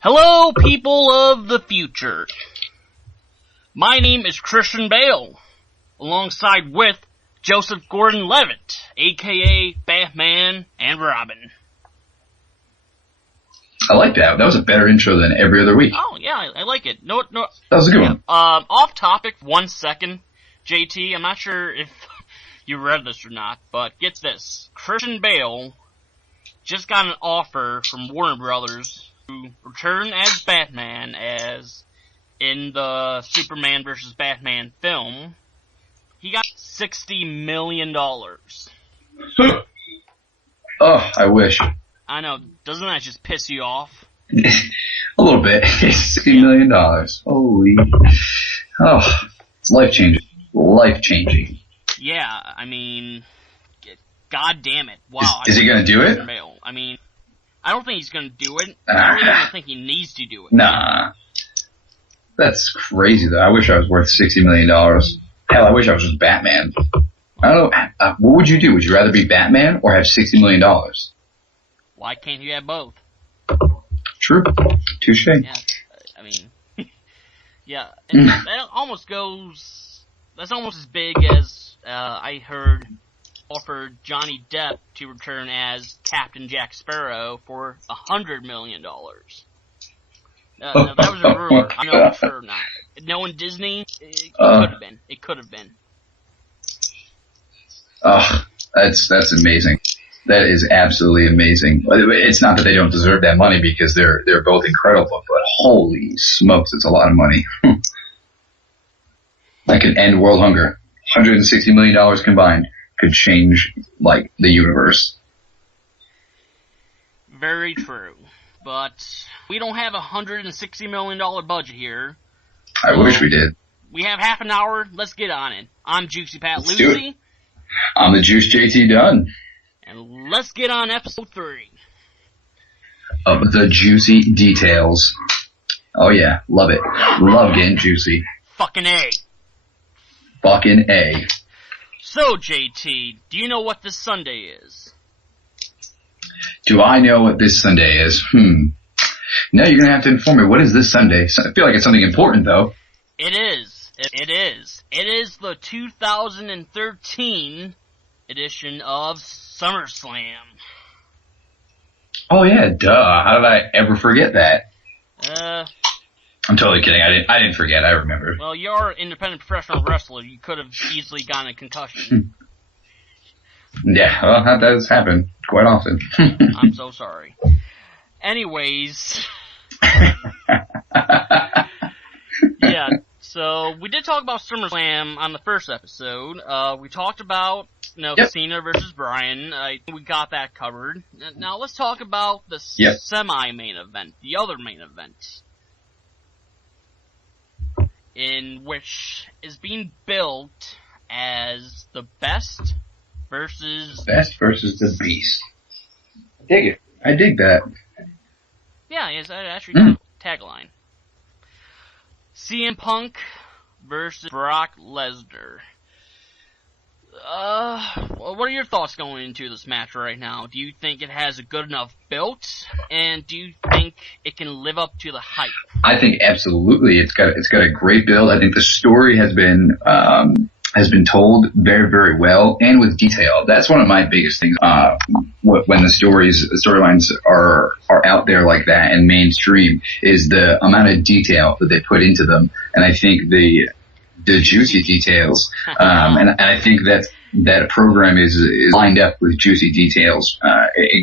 Hello, people of the future. My name is Christian Bale, alongside with Joseph Gordon-Levitt, aka Batman and Robin. I like that. That was a better intro than every other week. Oh, yeah, I like it. No. That was a good one. Off topic, 1 second. JT, I'm not sure if you read this or not, but get this. Christian Bale just got an offer from Warner Brothers to return as Batman as in the Superman vs. Batman film. He got $60 million. Oh, I wish. I know, doesn't that just piss you off? A little bit. $60 million. Holy. Oh, it's life-changing. Life-changing. Yeah, I mean, god damn it. Wow. Is he gonna do it? I mean, I don't think he's gonna do it. I don't even think he needs to do it. Nah. That's crazy, though. I wish I was worth $60 million. Hell, I wish I was just Batman. I don't know. What would you do? Would you rather be Batman or have $60 million? Why can't you have both? True. Touche. Yeah, I mean, yeah, and that almost goes, that's almost as big as, I heard offered Johnny Depp to return as Captain Jack Sparrow for $100 million. Now, that was a rumor. I'm not sure or not. Knowing Disney, it could have been. It could have been. That's amazing. That is absolutely amazing. It's not that they don't deserve that money because they're both incredible, but holy smokes, it's a lot of money. That could end world hunger. $160 million combined could change, like, the universe. Very true. But we don't have a $160 million budget here. I wish we did. We have half an hour. Let's get on it. I'm Juicy Pat Let's do Lucey. it. I'm the Juice JT Dunn. And let's get on episode 3. Of the juicy details. Oh yeah, love it. Love getting juicy. Fucking A. Fucking A. So, JT, do you know what this Sunday is? Do I know what this Sunday is? No, you're gonna have to inform me. What is this Sunday? I feel like it's something important, though. It is. It is. It is the 2013 edition of SummerSlam. Oh yeah, duh. How did I ever forget that? I'm totally kidding. I didn't forget. I remember. Well, you're an independent professional wrestler. You could have easily gotten a concussion. Yeah, well, that does happen quite often. I'm so sorry. Anyways. Yeah, so we did talk about SummerSlam on the first episode. We talked about, Cena versus Bryan. We got that covered. Now let's talk about the semi-main event, the other main event, in which is being built as the best versus the beast. I dig it. I dig that. Yeah, it's actually a tagline. CM Punk versus Brock Lesnar. What are your thoughts going into this match right now? Do you think it has a good enough build? And do you think it can live up to the hype? I think absolutely. It's got a great build. I think the story has been told very, very well and with detail. That's one of my biggest things. When the storylines are out there like that and mainstream, is the amount of detail that they put into them. And I think the juicy details, and I think that program is lined up with juicy details,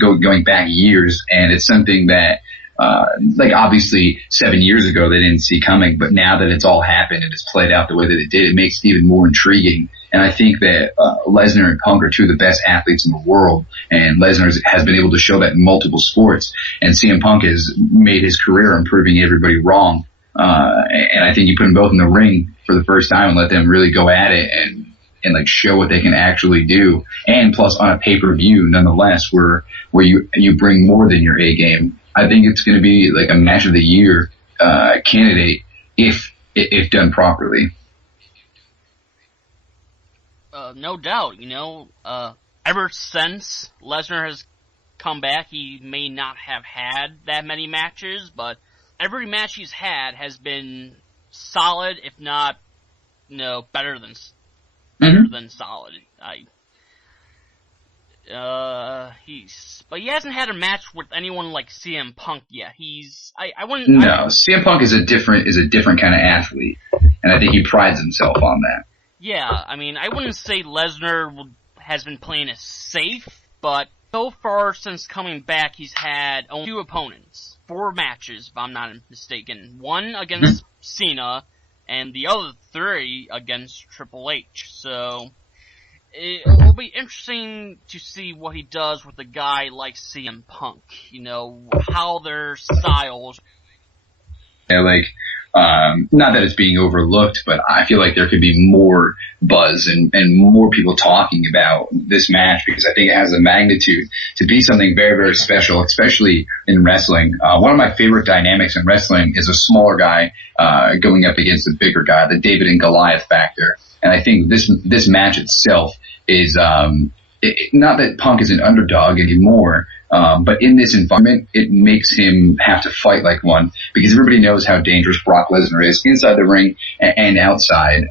going back years. And it's something that, obviously 7 years ago they didn't see coming, but now that it's all happened and it's played out the way that it did, it makes it even more intriguing. And I think that Lesnar and Punk are two of the best athletes in the world, and Lesnar has been able to show that in multiple sports, and CM Punk has made his career in proving everybody wrong. And I think you put them both in the ring for the first time and let them really go at it and show what they can actually do. And plus on a pay-per-view, nonetheless, where you bring more than your A game. I think it's going to be like a match of the year candidate if done properly. No doubt, ever since Lesnar has come back, he may not have had that many matches, but every match he's had has been solid, if not, better than solid. But he hasn't had a match with anyone like CM Punk yet. CM Punk is a different kind of athlete, and I think he prides himself on that. Yeah, I mean, I wouldn't say Lesnar has been playing it safe, but so far since coming back, he's had only 2 opponents, 4 matches, if I'm not mistaken. 1 against Cena, and the other 3 against Triple H. So it will be interesting to see what he does with a guy like CM Punk. How their styles. Yeah, not that it's being overlooked, but I feel like there could be more buzz and more people talking about this match, because I think it has the magnitude to be something very, very special, especially in wrestling. One of my favorite dynamics in wrestling is a smaller guy going up against a bigger guy, the David and Goliath factor. And I think this match itself is not that Punk is an underdog anymore, but in this environment, it makes him have to fight like one, because everybody knows how dangerous Brock Lesnar is inside the ring and outside.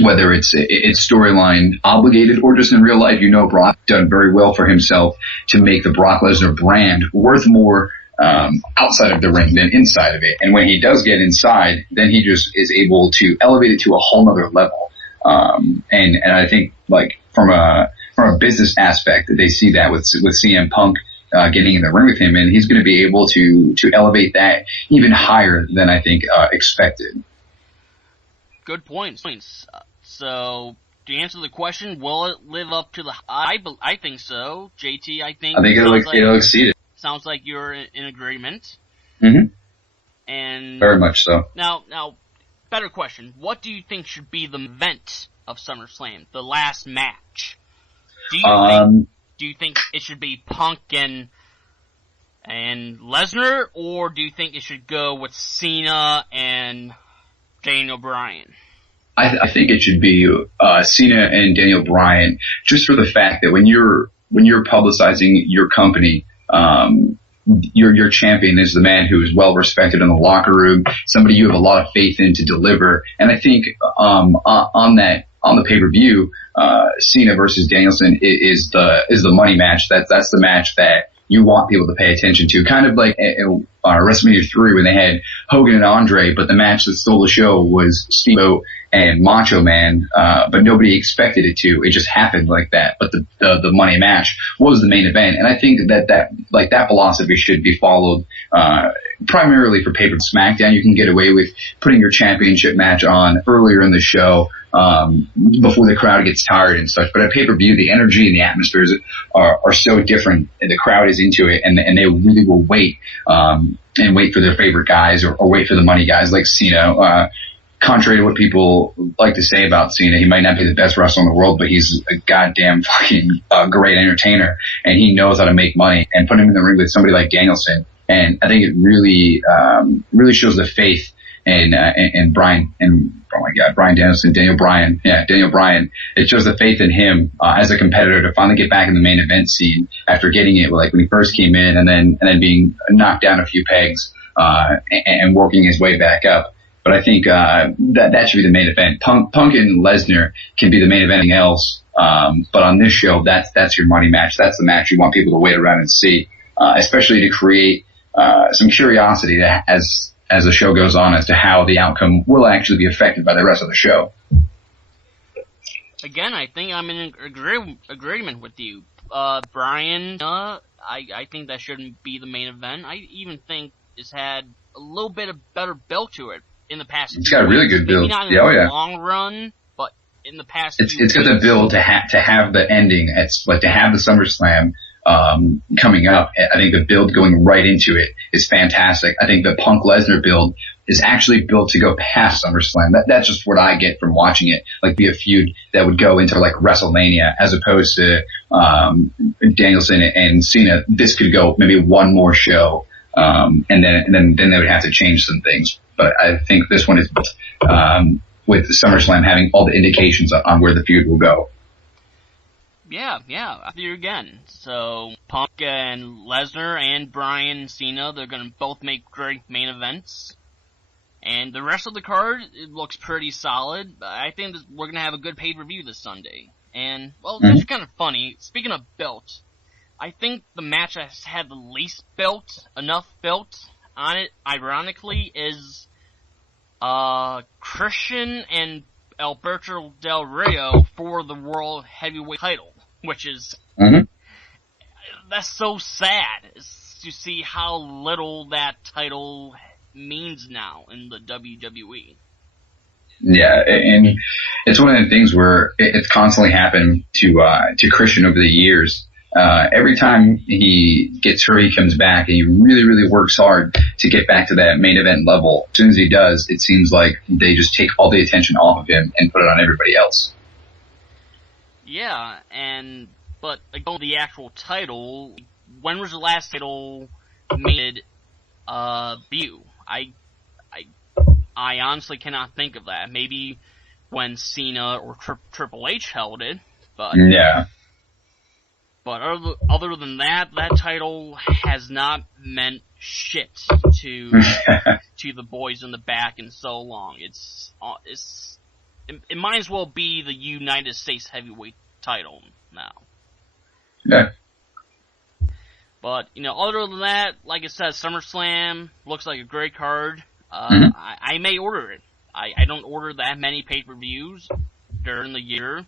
Whether it's storyline obligated or just in real life, Brock done very well for himself to make the Brock Lesnar brand worth more outside of the ring than inside of it. And when he does get inside, then he just is able to elevate it to a whole nother level. And I think from a business aspect, they see that with CM Punk getting in the ring with him, and he's going to be able to elevate that even higher than I think expected. Good points. So to answer the question, will it live up to the? I think so. JT, I think it'll exceed it. Sounds like you're in agreement. Mm-hmm. And very much so. Now, better question: what do you think should be the event of SummerSlam, the last match? Do you think it should be Punk and Lesnar, or do you think it should go with Cena and Daniel Bryan? I think it should be Cena and Daniel Bryan, just for the fact that when you're publicizing your company, your champion is the man who is well respected in the locker room, somebody you have a lot of faith in to deliver. And I think on the pay-per-view, Cena versus Danielson is the money match. That's the match that you want people to pay attention to. Kind of like WrestleMania 3 when they had Hogan and Andre, but the match that stole the show was Steamboat and Macho Man, but nobody expected it to. It just happened like that. But the money match was the main event, and I think that philosophy should be followed primarily for pay-per-view. SmackDown, you can get away with putting your championship match on earlier in the show, before the crowd gets tired and such. But at pay-per-view, the energy and the atmospheres are so different, and the crowd is into it, and they really will wait, and wait for their favorite guys or wait for the money guys like Cena. Contrary to what people like to say about Cena, he might not be the best wrestler in the world, but he's a goddamn fucking great entertainer, and he knows how to make money. And put him in the ring with somebody like Danielson, and I think it really shows the faith in Bryan, and oh my God, Bryan Danielson, Daniel Bryan. It shows the faith in him as a competitor to finally get back in the main event scene after getting it when he first came in, and then being knocked down a few pegs and working his way back up. But I think that should be the main event. Punk and Lesnar can be the main event. Anything else, but on this show, that's your money match. That's the match you want people to wait around and see, especially to create some curiosity as the show goes on as to how the outcome will actually be affected by the rest of the show. Again, I think I'm in agreement with you, Brian. I think that shouldn't be the main event. I even think it's had a little bit of better build to it in the past. It's got a really good build. Maybe not in the long run, but in the past. It's got the build to have the ending. It's like to have the SummerSlam coming up. I think the build going right into it is fantastic. I think the Punk Lesnar build is actually built to go past SummerSlam. That's just what I get from watching it. Like be a feud that would go into like WrestleMania as opposed to Danielson and Cena. This could go maybe one more show, and then they would have to change some things. But I think this one is with the SummerSlam having all the indications on where the feud will go. Yeah, I see you again. So, Punk and Lesnar and Bryan Cena, they're gonna both make great main events. And the rest of the card, it looks pretty solid. I think we're gonna have a good pay-per-view this Sunday. And, well, it's actually kind of funny. Speaking of belt, I think the match that had the least enough belt on it, ironically, is, Christian and Alberto Del Rio for the World Heavyweight title, which is, that's so sad to see how little that title means now in the WWE. Yeah, and it's one of the things where it's constantly happened to Christian over the years. Every time he gets hurt, he comes back and he really, really works hard to get back to that main event level. As soon as he does, it seems like they just take all the attention off of him and put it on everybody else. Yeah, but like, the actual title, when was the last title made view? I honestly cannot think of that. Maybe when Cena or Triple H held it, but yeah. But other than that, that title has not meant shit to the boys in the back in so long. It might as well be the United States Heavyweight title now. Yeah. But, other than that, like I said, SummerSlam looks like a great card. I may order it. I don't order that many pay-per-views during the year,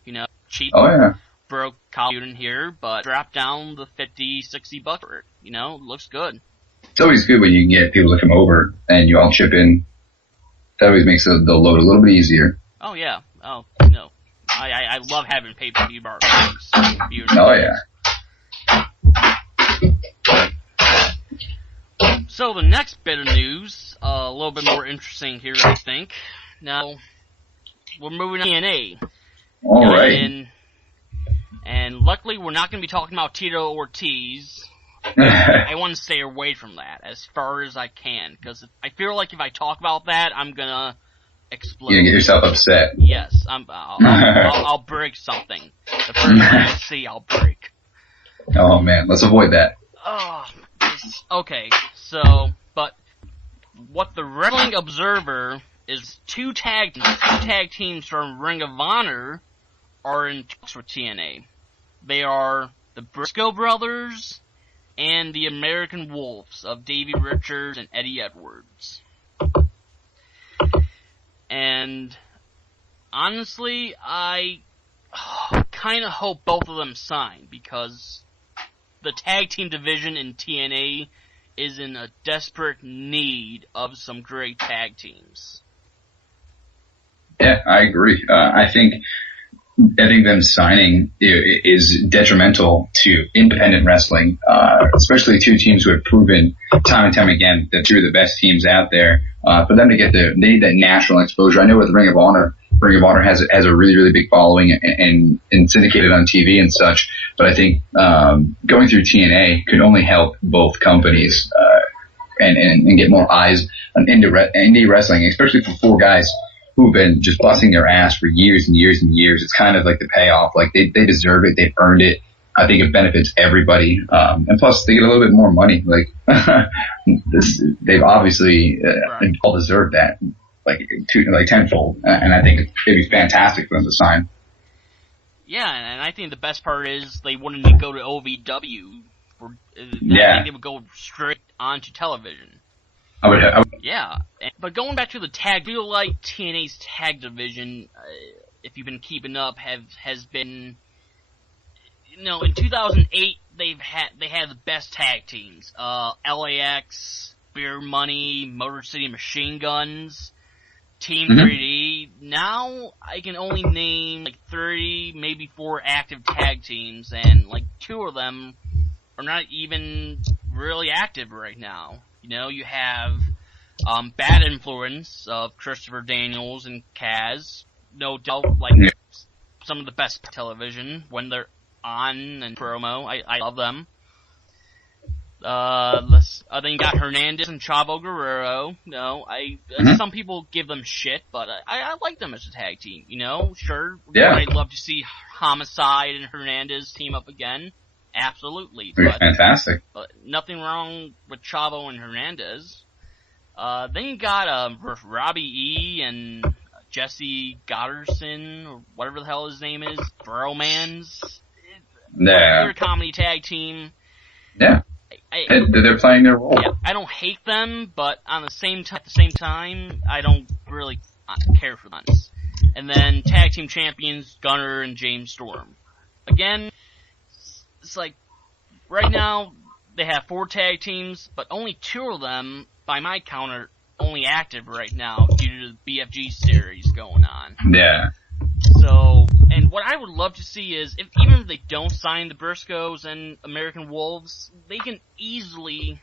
cheap. Oh, yeah. Broke college student here, but drop down the $50-$60 for it. It looks good. It's always good when you can get people to come over and you all chip in. That always makes the load a little bit easier. Oh, yeah. Oh, no. I love having pay-per-view barbecues. Oh, yeah. So the next bit of news, a little bit more interesting here, I think. Now, we're moving on to TNA. All right. And luckily, we're not going to be talking about Tito Ortiz. I want to stay away from that as far as I can, because I feel like if I talk about that, I'm going to explode. You're going to get yourself upset. Yes, I'll break something. The first thing I see, I'll break. Oh, man, let's avoid that. Oh, okay, so, but what the Wrestling Observer is two tag teams from Ring of Honor are in talks with TNA. They are the Briscoe Brothers and the American Wolves of Davey Richards and Eddie Edwards. And honestly, I kind of hope both of them sign, because the tag team division in TNA is in a desperate need of some great tag teams. Yeah, I agree. I think them signing is detrimental to independent wrestling, especially two teams who have proven time and time again that two of the best teams out there. For them to get they need that national exposure. I know with Ring of Honor has a really, really big following and syndicated on TV and such. But I think going through TNA could only help both companies and get more eyes on indie wrestling, especially for four guys who've been just busting their ass for years and years and years. It's kind of like the payoff. Like they deserve it. They've earned it. I think it benefits everybody. And plus they get a little bit more money. Like they've obviously all deserved that, like tenfold. And I think it'd be fantastic for them to sign. Yeah, and I think the best part is they wouldn't go to OVW. I think they would go straight onto television. I would. Yeah, but going back to the tag, I feel like TNA's tag division, if you've been keeping up, has been, in 2008 they had the best tag teams. LAX, Beer Money, Motor City Machine Guns, Team 3D. Now I can only name like 30, maybe 4 active tag teams, and like 2 of them are not even really active right now. You have Bad Influence of Christopher Daniels and Kaz. No doubt, like some of the best television when they're on and promo. I love them. Then you got Hernandez and Chavo Guerrero. Some people give them shit, but I like them as a tag team. Sure. Yeah. I'd love to see Homicide and Hernandez team up again. Absolutely. Fantastic. But nothing wrong with Chavo and Hernandez. Then you got Robbie E. and Jesse Goddardson, or whatever the hell his name is, Bromans. Yeah. They're a comedy tag team. Yeah. They're playing their role. Yeah, I don't hate them, but at the same time, I don't really care for them. And then tag team champions, Gunner and James Storm. Again, it's like, right now, they have 4 tag teams, but only 2 of them, by my count, are only active right now due to the BFG series going on. Yeah. So, and what I would love to see is, even if they don't sign the Briscoes and American Wolves, they can easily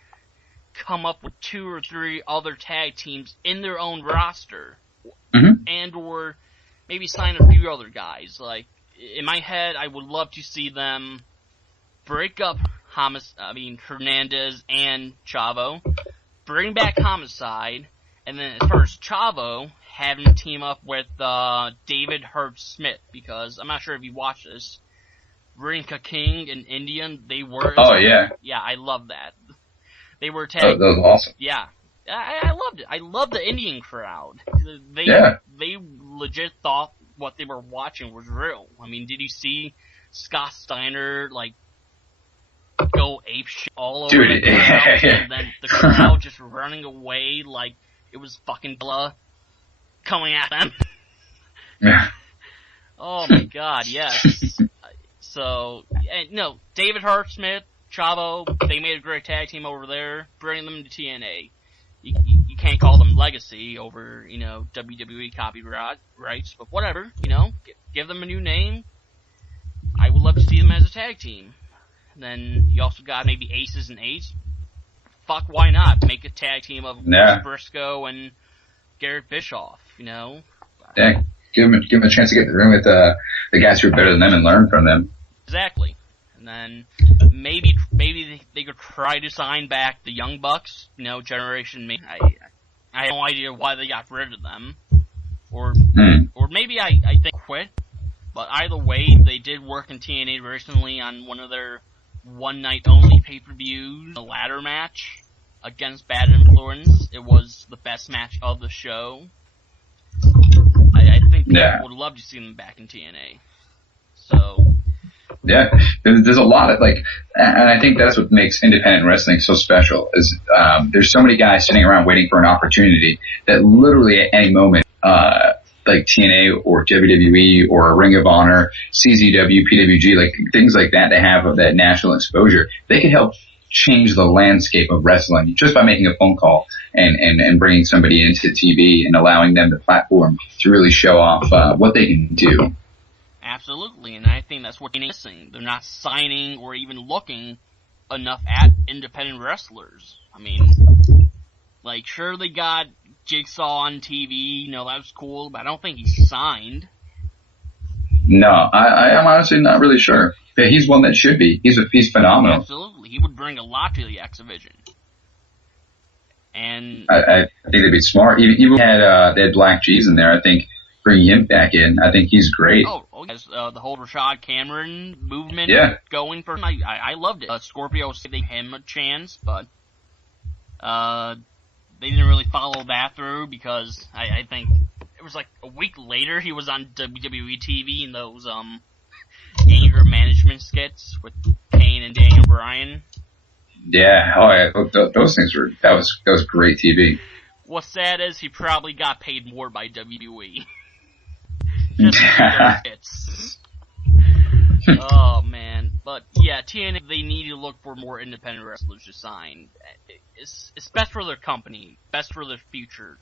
come up with 2 or 3 other tag teams in their own roster. Mm-hmm. And or maybe sign a few other guys. Like, in my head, I would love to see them break up Hernandez and Chavo, bring back Homicide, and then as far as Chavo, have him team up with David Hurt Smith, because I'm not sure if you watched this. Rinka King and Indian, they were... Oh, yeah. Yeah, I love that. They were That was awesome. Yeah. I loved it. I loved the Indian crowd. They legit thought what they were watching was real. I mean, did you see Scott Steiner, go apeshit all over the crowd, and then the crowd just running away like it was fucking Blah coming at them? Yeah. Oh my god, yes. So, no, David Hart Smith, Chavo, they made a great tag team over there. Bring them to TNA. You can't call them Legacy over, WWE copyrights, but whatever, give them a new name. I would love to see them as a tag team. Then you also got maybe Aces and Eights. Fuck, why not? Make a tag team of Briscoe and Garrett Bischoff, Yeah, give them a chance to get in the room with the guys who are better than them and learn from them. Exactly. And then maybe they could try to sign back the Young Bucks, Generation Me. I have no idea why they got rid of them. Or maybe I think quit. But either way, they did work in TNA recently on one of their one-night-only pay-per-views, a ladder match against Bad Influence. It was the best match of the show. I think people would love to see them back in TNA. So... Yeah, there's a lot of, and I think that's what makes independent wrestling so special, is there's so many guys sitting around waiting for an opportunity that literally at any moment, like TNA or WWE or Ring of Honor, CZW, PWG, things like that have of that national exposure, they can help change the landscape of wrestling just by making a phone call and bringing somebody into TV and allowing them the platform to really show off what they can do. Absolutely, and I think that's what they're missing. They're not signing or even looking enough at independent wrestlers. I mean, sure, they got Jigsaw on TV, that was cool, but I don't think he's signed. No, I'm honestly not really sure. But he's one that should be. He's phenomenal. Absolutely, he would bring a lot to the X Division. And I think they'd be smart. Even they had Black G's in there. I think bringing him back in, I think he's great. Oh yes, the whole Rashad Cameron movement going for him, I loved it. Scorpio gave him a chance, but they didn't really follow that through because I think it was a week later he was on WWE TV in those anger management skits with Kane and Daniel Bryan. Yeah, those things that was great TV. What's sad is he probably got paid more by WWE. Just hits. Oh man, but yeah, TNA, they need to look for more independent wrestlers to sign. It's best for their company, best for their future.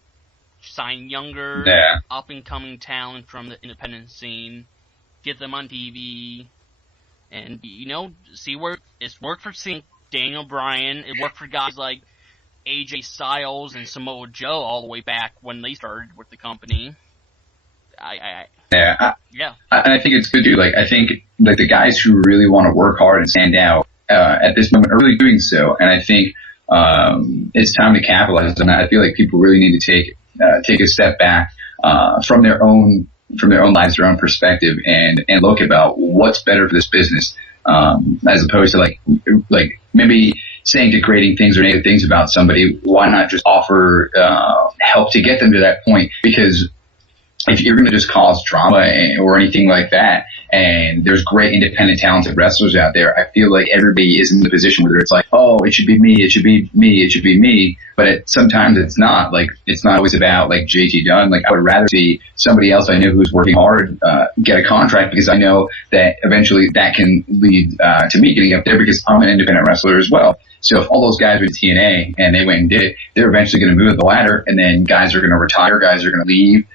Sign younger, up and coming talent from the independent scene, get them on TV, and see where it's worked for Daniel Bryan. It worked for guys like AJ Styles and Samoa Joe all the way back when they started with the company. And I think it's good too. I think the guys who really want to work hard and stand out, at this moment are really doing so. And I think it's time to capitalize on that. I feel like people really need to take a step back from their own lives, their own perspective, and look about what's better for this business, as opposed to like maybe saying degrading things or negative things about somebody. Why not just offer help to get them to that point? Because if you're going to just cause drama or anything like that, and there's great independent talented wrestlers out there, I feel like everybody is in the position where it's like, oh, it should be me, it should be me, it should be me. But sometimes it's not. Like, it's not always about like JT Dunn. Like, I would rather see somebody else I know who's working hard get a contract, because I know that eventually that can lead to me getting up there, because I'm an independent wrestler as well. So if all those guys went to TNA and they went and did it, they're eventually going to move up the ladder, and then guys are going to retire, guys are going to leave,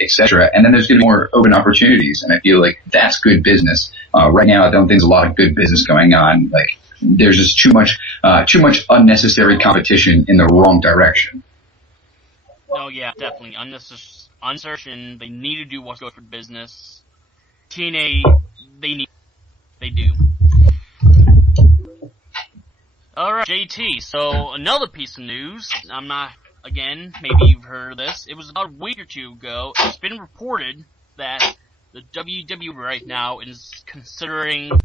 etc. And then there's going to be more open opportunities. And I feel like that's good business. Right now, I don't think there's a lot of good business going on. Like, there's just too much unnecessary competition in the wrong direction. No, yeah, definitely. Uncertain. They need to do what's good for business. TNA, they do. Alright, JT, so another piece of news. Maybe you've heard of this. It was about a week or two ago. It's been reported that the WWE right now is considering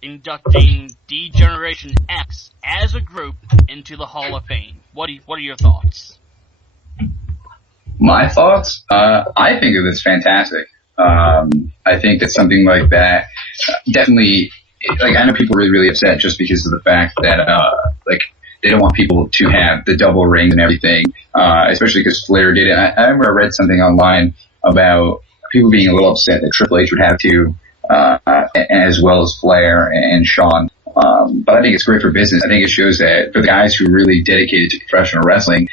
inducting D-Generation X as a group into the Hall of Fame. What are your thoughts? My thoughts? I think of this fantastic. I think that something like that definitely, like, I know people are really, really upset just because of the fact that, like, they don't want people to have the double ring and everything, especially because Flair did it. I remember I read something online about people being a little upset that Triple H would have to, as well as Flair and Shawn. But I think it's great for business. I think it shows that for the guys who are really dedicated to professional wrestling,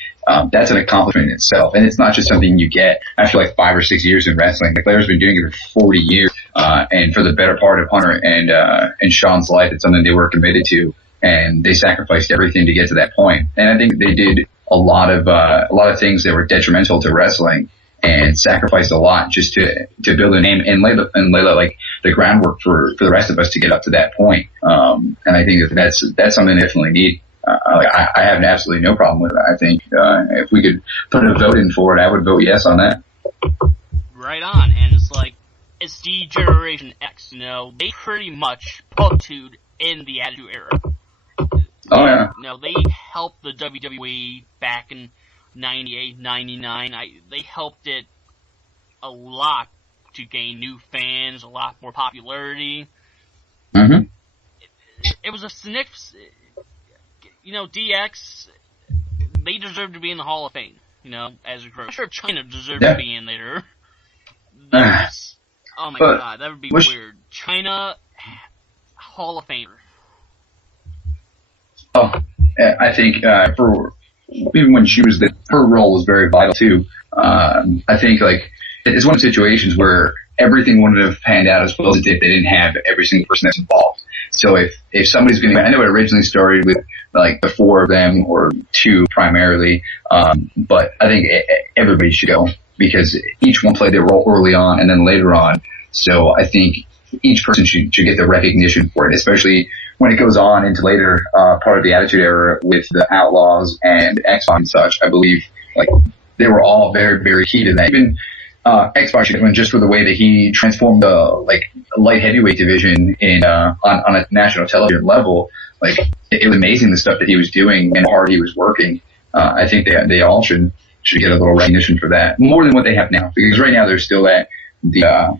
that's an accomplishment in itself. And it's not just something you get after like 5 or 6 years in wrestling. Like, Flair's been doing it for 40 years, and for the better part of Hunter and Shawn's life, it's something they were committed to, and they sacrificed everything to get to that point. And I think they did a lot of things that were detrimental to wrestling, and sacrificed a lot just to build a name and lay the groundwork for the rest of us to get up to that point. And I think that's something they definitely need. I have absolutely no problem with it. I think if we could put a vote in for it, I would vote yes on that. Right on. And it's D-Generation X, they pretty much puppeted in the Attitude Era. Oh, yeah. They helped the WWE back in 98, 99. They helped it a lot to gain new fans, a lot more popularity. Mm-hmm. It was a significant, DX, they deserve to be in the Hall of Fame, as a group. I'm sure China deserved to be in there. Oh my god, that would be weird. China, Hall of Famer. Oh, I think for even when she was her role was very vital too. I think like it's one of the situations where everything wouldn't have panned out as well as it did if they didn't have every single person that's involved. So if somebody's going to, I know it originally started with like the 4 of them or 2 primarily, but I think everybody should go because each one played their role early on and then later on. So I think each person should get the recognition for it, especially when it goes on into later part of the Attitude Era with the Outlaws and X-Pac and such. I believe like they were all very, very key to that. Even X-Pac, just for the way that he transformed the light heavyweight division in on a national television level. Like it was amazing the stuff that he was doing and how hard he was working. I think they all should get a little recognition for that, more than what they have now. Because right now they're still at the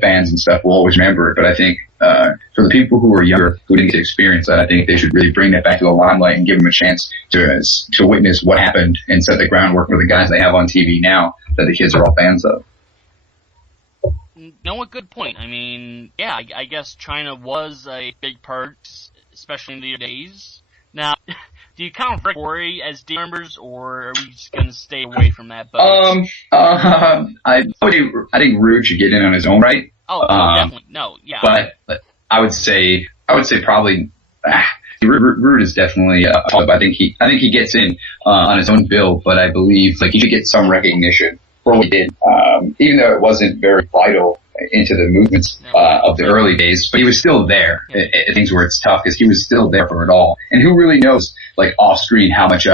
fans and stuff will always remember it. But I think for the people who are younger who didn't get to experience that, I think they should really bring that back to the limelight and give them a chance to witness what happened and set the groundwork for the guys they have on TV now that the kids are all fans of. No, a good point. I mean, yeah, I guess China was a big part, especially in the days. Now, do you count Rick Corey as D members, or are we just gonna stay away from that boat? I think Rude should get in on his own right. Oh, definitely. No, yeah. But I would say probably Rude is definitely I think he gets in on his own bill, but I believe like he should get some recognition for what he did, even though it wasn't very vital into the movements of the early days, but he was still there at things where it's tough because he was still there for it all. And who really knows, like off screen, how much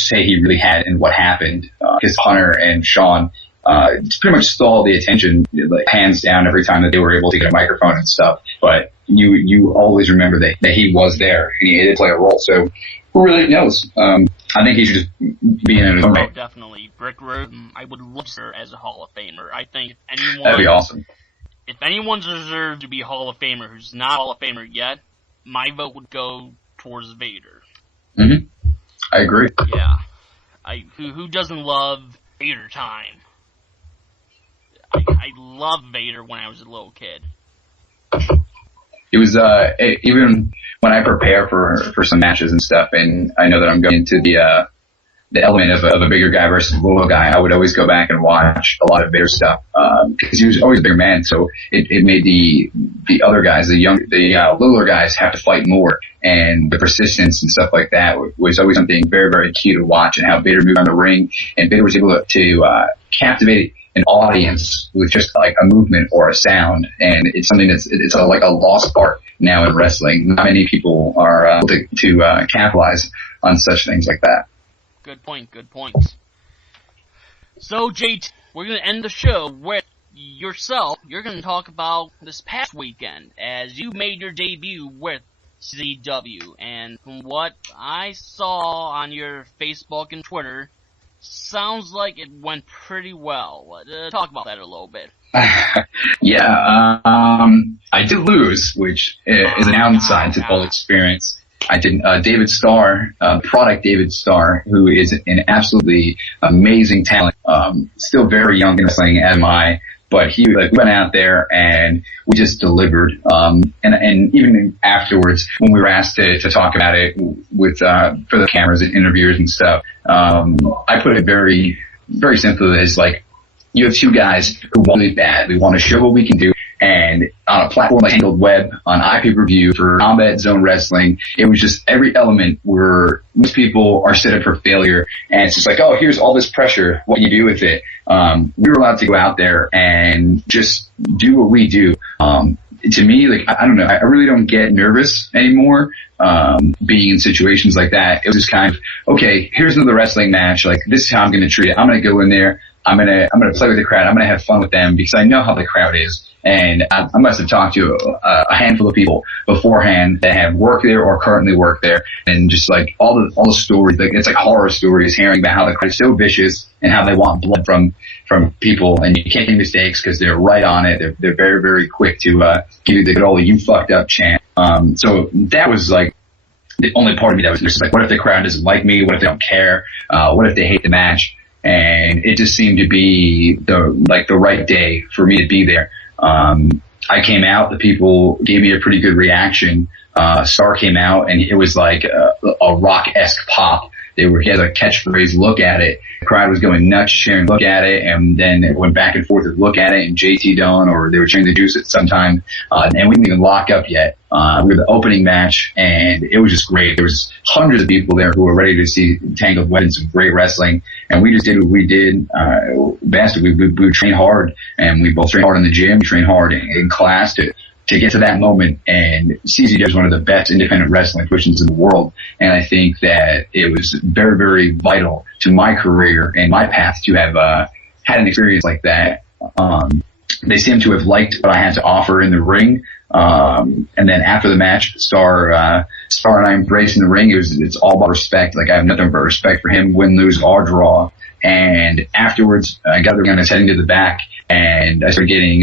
say he really had in what happened? Because Hunter and Sean pretty much stole the attention, like, hands down, every time that they were able to get a microphone and stuff. But you always remember that he was there and he did play a role. So who really knows? I think he should just be in it. Oh, definitely. Brick Road, I would love her as a Hall of Famer. I think if anyone... That'd be awesome. If anyone deserves to be a Hall of Famer who's not a Hall of Famer yet, my vote would go towards Vader. Mm-hmm. I agree. Yeah. Who doesn't love Vader time? I loved Vader when I was a little kid. It was, even when I prepare for some matches and stuff, and I know that I'm going into the element of a bigger guy versus a little guy, I would always go back and watch a lot of Vader stuff, because he was always a bigger man, so it made the other guys, the littler guys have to fight more, and the persistence and stuff like that was always something very, very key to watch, and how Vader moved on the ring, and Vader was able to captivate an audience with just like a movement or a sound, and it's something like a lost art now in wrestling. Not many people are able to capitalize on such things like that. Good point. So, JT, we're going to end the show with yourself. You're going to talk about this past weekend as you made your debut with CZW, and from what I saw on your Facebook and Twitter, sounds like it went pretty well. Talk about that a little bit. Yeah, I did lose, which is a downside to the whole experience. I did, David Starr, product David Starr, who is an absolutely amazing talent, still very young in wrestling as am I, but we went out there and we just delivered. And even afterwards, when we were asked to talk about it with, for the cameras and interviewers and stuff, I put it very, very simply as like, you have two guys who want it bad. We want to show what we can do. And on a platform like Tangled Web, on IP-per-view for Combat Zone Wrestling, it was just every element where most people are set up for failure. And it's just like, oh, here's all this pressure. What do you do with it? We were allowed to go out there and just do what we do. To me, like, I don't know, I really don't get nervous anymore, being in situations like that. It was just kind of, okay, here's another wrestling match. Like, this is how I'm going to treat it. I'm going to go in there. I'm going to play with the crowd. I'm going to have fun with them because I know how the crowd is. And I must have talked to a handful of people beforehand that have worked there or currently work there, and just like all the stories, like it's like horror stories, hearing about how the crowd is so vicious and how they want blood from people, and you can't make mistakes because they're right on it. They're very, very quick to give you the good old "you fucked up" chant. So that was like the only part of me that was just like, what if the crowd doesn't like me? What if they don't care? What if they hate the match? And it just seemed to be the right day for me to be there. I came out, the people gave me a pretty good reaction. Star came out and it was like a rock-esque pop. He had a catchphrase, look at it. The crowd was going nuts cheering, look at it, and then it went back and forth with look at it and JT Dunn, or they were cheering the Juice at some time. And we didn't even lock up yet. We were the opening match, and it was just great. There was hundreds of people there who were ready to see Tangled Web and some great wrestling, and we just did what we did. Best, we trained hard, and we both trained hard in the gym, we trained hard in class to get to that moment. And CZW is one of the best independent wrestling promotions in the world. And I think that it was very, very vital to my career and my path to have had an experience like that. They seem to have liked what I had to offer in the ring. And then after the match, Star and I embraced in the ring. It's all about respect. Like, I have nothing but respect for him, win, lose, or draw. And afterwards, I got the ring, I was heading to the back, and I started getting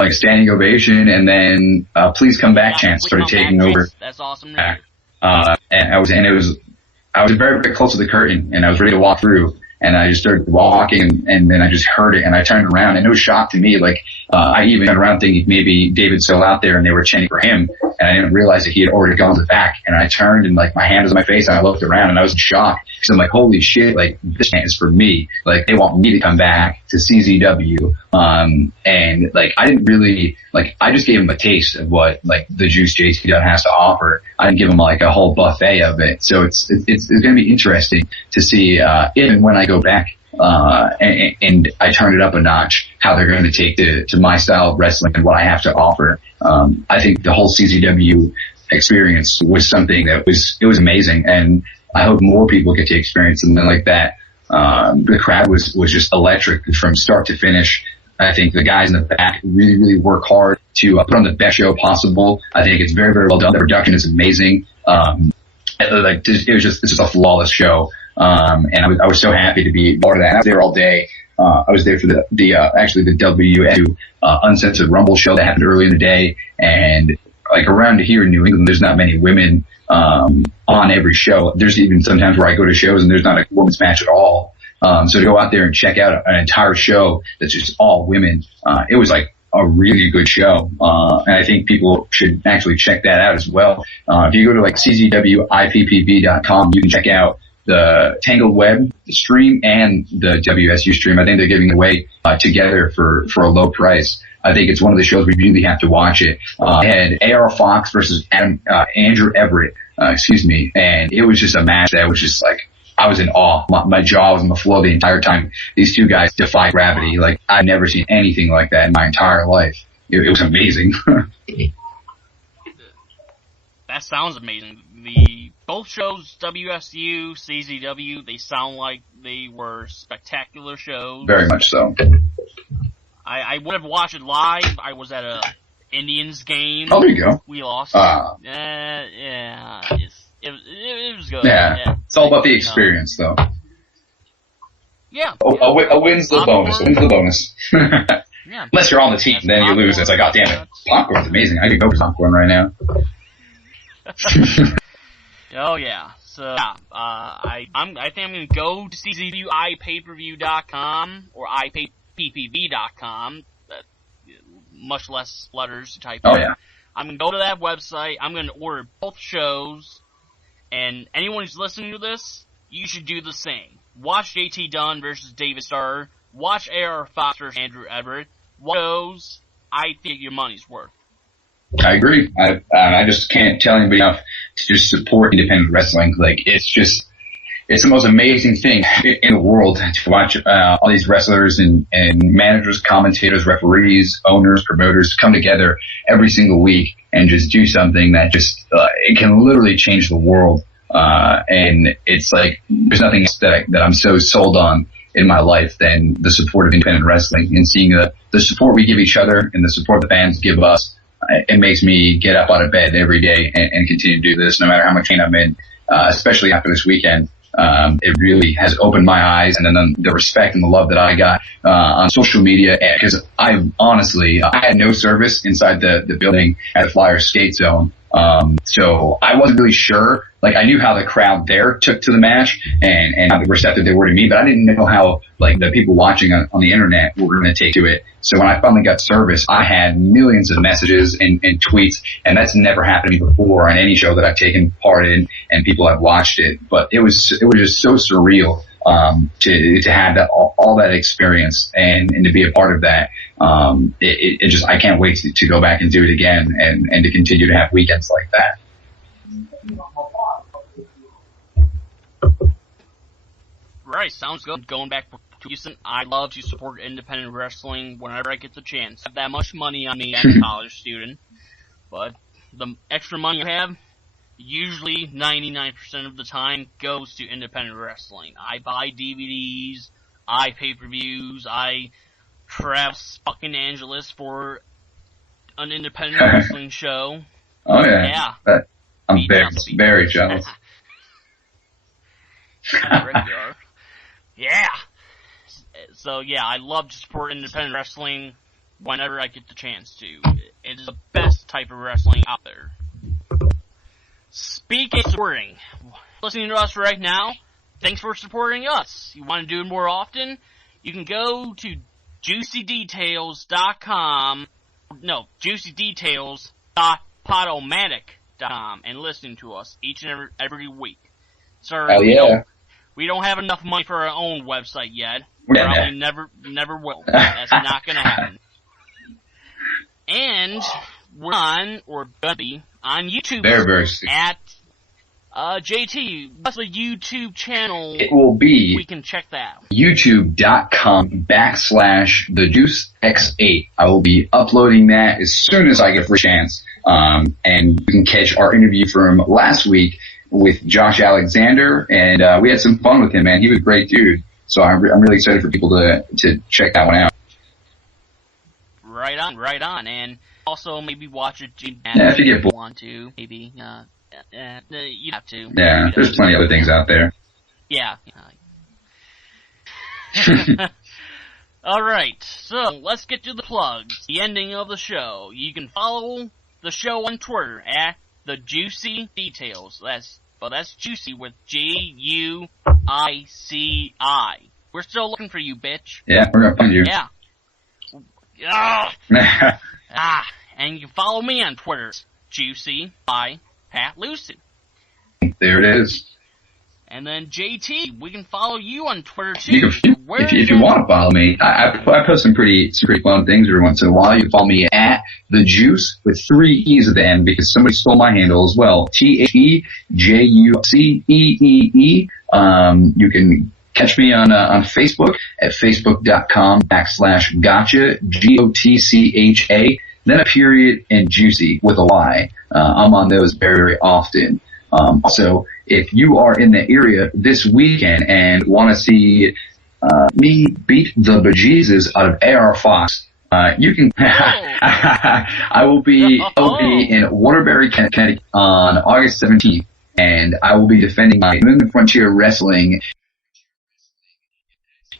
like a standing ovation, and then please come back chants started taking over. That's awesome. And I was very, very close to the curtain, and I was ready to walk through, and I just started walking, and then I just heard it, and I turned around, and it was a shock to me. Like, I even turned around thinking maybe David's still out there and they were chanting for him, and I didn't realize that he had already gone to the back. And I turned, and like my hand was on my face, and I looked around, and I was in shock because I'm like, holy shit, like this chant is for me. Like, they want me to come back to CZW. And like, I didn't really, like, I just gave him a taste of what like the Juice JT Dunn has to offer. I didn't give him like a whole buffet of it. So it's going to be interesting to see, if and when I go back and I turned it up a notch, how they're going to take to my style of wrestling and what I have to offer. I think the whole CZW experience was something that it was amazing, and I hope more people get to experience something like that. The crowd was just electric from start to finish. I think the guys in the back really, really work hard to put on the best show possible. I think it's very, very well done. The production is amazing. It was just a flawless show. And I was so happy to be part of that. I was there all day. I was there for the WSU, Uncensored Rumble show that happened early in the day. And like around here in New England, there's not many women, on every show. There's even sometimes where I go to shows and there's not a women's match at all. So to go out there and check out an entire show that's just all women, it was like a really good show. And I think people should actually check that out as well. If you go to like czwippb.com, you can check out the Tangled Web stream and the WSU stream. I think they're giving it away together for a low price. I think it's one of the shows we really have to watch it. They had AR Fox versus Andrew Everett, and it was just a match that was just like, I was in awe. My jaw was on the floor the entire time. These two guys defy gravity. Like, I've never seen anything like that in my entire life. It was amazing. That sounds amazing. Both shows, WSU, CZW, they sound like they were spectacular shows. Very much so. I would have watched it live. I was at a Indians game. Oh, there you go. We lost. Yeah. It was good. Yeah. It's all about the experience, though. Yeah. A win's the bonus. A win's the bonus. Yeah. Unless you're on the team, then you lose. It's like, oh, damn it. Popcorn's amazing. I could go for popcorn right now. Oh, yeah. So, I think I'm going to go to czwiperview.com or ippv.com. Much less letters to type in. Oh, yeah. I'm going to go to that website. I'm going to order both shows. And anyone who's listening to this, you should do the same. Watch JT Dunn versus David Starr. Watch AR Fox versus Andrew Everett. Watch those. I think your money's worth. I agree. I just can't tell anybody enough to just support independent wrestling. Like, it's the most amazing thing in the world to watch all these wrestlers and managers, commentators, referees, owners, promoters come together every single week and just do something that just it can literally change the world. And it's like there's nothing else that I'm so sold on in my life than the support of independent wrestling and seeing the support we give each other and the support the fans give us. It makes me get up out of bed every day and continue to do this no matter how much pain I'm in, especially after this weekend. It really has opened my eyes, and then the respect and the love that I got on social media, because I had no service inside the building at the Flyers skate zone. So I wasn't really sure. Like, I knew how the crowd there took to the match and how receptive they were to me, but I didn't know how, like, the people watching on the internet were going to take to it. So when I finally got service, I had millions of messages and tweets, and that's never happened to me before on any show that I've taken part in, and people have watched it. But it was just so surreal, to have that, all that experience and to be a part of that. It just, I can't wait to go back and do it again and to continue to have weekends like that. Right, sounds good. Going back to Houston, I love to support independent wrestling whenever I get the chance. I have that much money on me. I'm a college student, but the extra money I have, usually 99% of the time, goes to independent wrestling. I buy DVDs, I pay-per-views, I travel fucking Angeles for an independent wrestling show. Oh yeah. I'm very jealous. Yeah. So yeah, I love to support independent wrestling whenever I get the chance to. It is the best type of wrestling out there. Speaking of supporting, listening to us right now, thanks for supporting us. You want to do it more often? You can go to juicydetails.podomatic.com and listen to us each and every week. Sorry, we don't have enough money for our own website yet. Probably never will. That's not gonna happen. And we're on, or gonna be, on YouTube very soon. at JT, what's the YouTube channel? It will be we can check that. youtube.com/thejuicex8. I will be uploading that as soon as I get a free chance. And you can catch our interview from last week with Josh Alexander, and we had some fun with him, man. He was a great dude. So I'm really excited for people to check that one out. Right on. And also maybe watch it if you get want to, maybe. You have to. Yeah, there's plenty of other things out there. Yeah. Alright, so let's get to the plugs. The ending of the show. You can follow the show on Twitter at The Juicy Details. That's Juicy with Juici. We're still looking for you, bitch. Yeah, we're gonna find you. Yeah. And you can follow me on Twitter, Juicy by Pat Lucey. There it is. And then JT, we can follow you on Twitter too. If you want to follow me, I post some pretty fun things every once in a while. You can follow me at The Juice with 3 E's at the end because somebody stole my handle as well. TheJuceee. You can catch me on Facebook at facebook.com/gotcha, GOTCHA, then a period and Juicy with a Y. I'm on those very, very often. Also, if you are in the area this weekend and want to see me beat the bejesus out of AR Fox, you can. I will be in Waterbury, Connecticut on August 17th, and I will be defending my New England Frontier Wrestling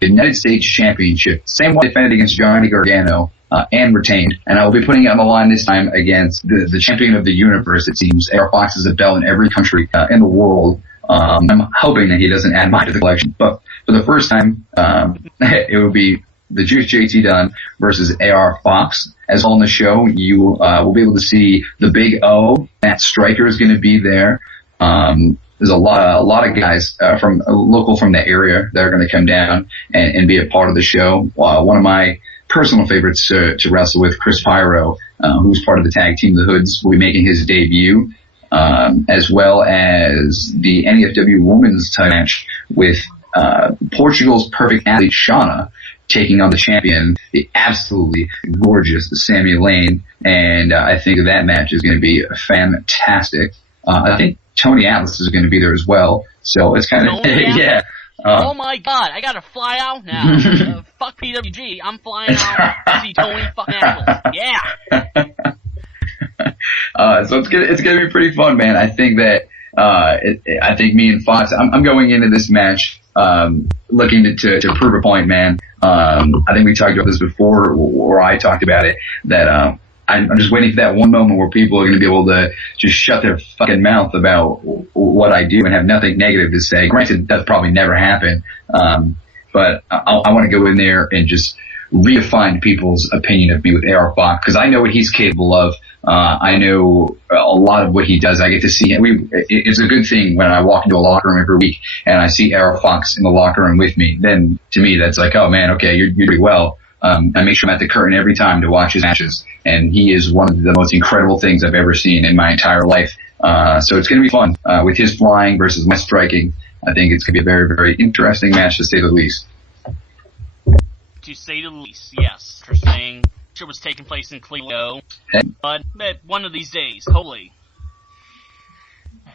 United States Championship. Same one I defended against Johnny Gargano. And retained. And I will be putting it on the line this time against the champion of the universe, it seems. AR Fox is a belt in every country in the world. I'm hoping that he doesn't add mine to the collection. But for the first time, it will be the Juice JT Dunn versus AR Fox. As on the show, you will be able to see the Big O. Matt Stryker is going to be there. There's a lot of guys from the area that are going to come down and be a part of the show. One of my personal favorites to wrestle with, Chris Pyro, who's part of the tag team The Hoods, will be making his debut, as well as the NEFW Women's title match with Portugal's perfect athlete Shauna taking on the champion, the absolutely gorgeous Sami Lane, and I think that match is going to be fantastic. I think Tony Atlas is going to be there as well, so it's kind of yeah. Oh my god, I gotta fly out now. Fuck PWG, I'm flying out to see Tony fucking Atlas. Yeah! So it's gonna be pretty fun, man. I think that, I think me and Fox, I'm going into this match, looking to prove a point, man. I think we talked about this before, or I talked about it, that, I'm just waiting for that one moment where people are going to be able to just shut their fucking mouth about what I do and have nothing negative to say. Granted, that'll probably never happen. But I want to go in there and just redefine people's opinion of me with AR Fox, because I know what he's capable of. I know a lot of what he does. I get to see him. It's a good thing when I walk into a locker room every week and I see AR Fox in the locker room with me. Then to me, that's like, oh man, okay, you're doing well. I make sure I'm at the curtain every time to watch his matches, and he is one of the most incredible things I've ever seen in my entire life. So it's going to be fun with his flying versus my striking. I think it's going to be a very, very interesting match, to say the least. To say the least, yes. Interesting. It was taking place in Cleo, but one of these days, hopefully.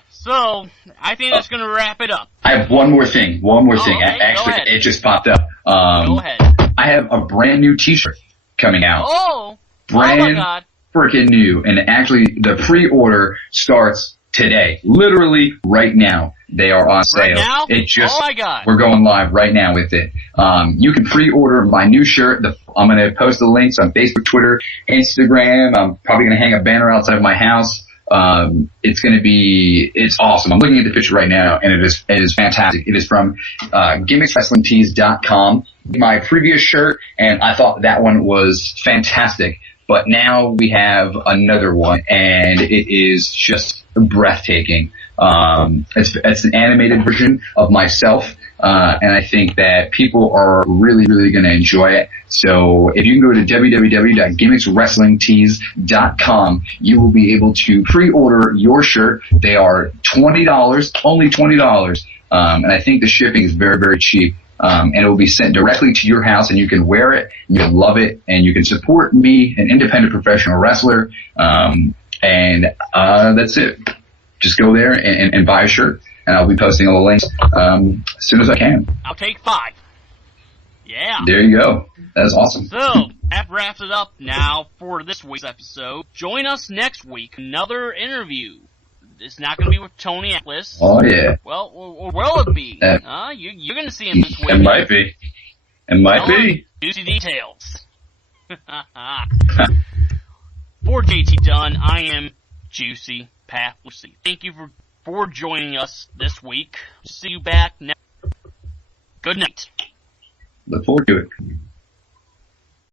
So, I think that's going to wrap it up. I have one more thing. Okay, Actually, it just popped up. Go ahead. I have a brand new t-shirt coming out. Oh my God. Freaking new. And actually, the pre-order starts today. Literally right now. They are on sale. Right now? Oh my God. We're going live right now with it. You can pre-order my new shirt. I'm going to post the links on Facebook, Twitter, Instagram. I'm probably going to hang a banner outside of my house. It's awesome. I'm looking at the picture right now, and it is fantastic. It is from, gimmickswrestlingtees.com. My previous shirt, and I thought that one was fantastic. But now we have another one, and it is just breathtaking. It's an animated version of myself, and I think that people are really, really going to enjoy it. So if you can go to www.gimmickswrestlingtees.com, you will be able to pre-order your shirt. They are $20, only $20. And I think the shipping is very, very cheap. And it will be sent directly to your house, and you can wear it, you'll love it, and you can support me, an independent professional wrestler. And that's it. Just go there and buy a shirt, and I'll be posting all the links as soon as I can. I'll take 5. Yeah. There you go. That's awesome. So, that wraps it up now for this week's episode. Join us next week, another interview. It's not going to be with Tony Atlas. Oh, yeah. Well, or will it be? You're going to see him this week. It might be. It might be. Juicy details. For JT Dunn, I am Juicy Pat Lucey. Thank you for joining us this week. See you back next. Good night. Look forward to it.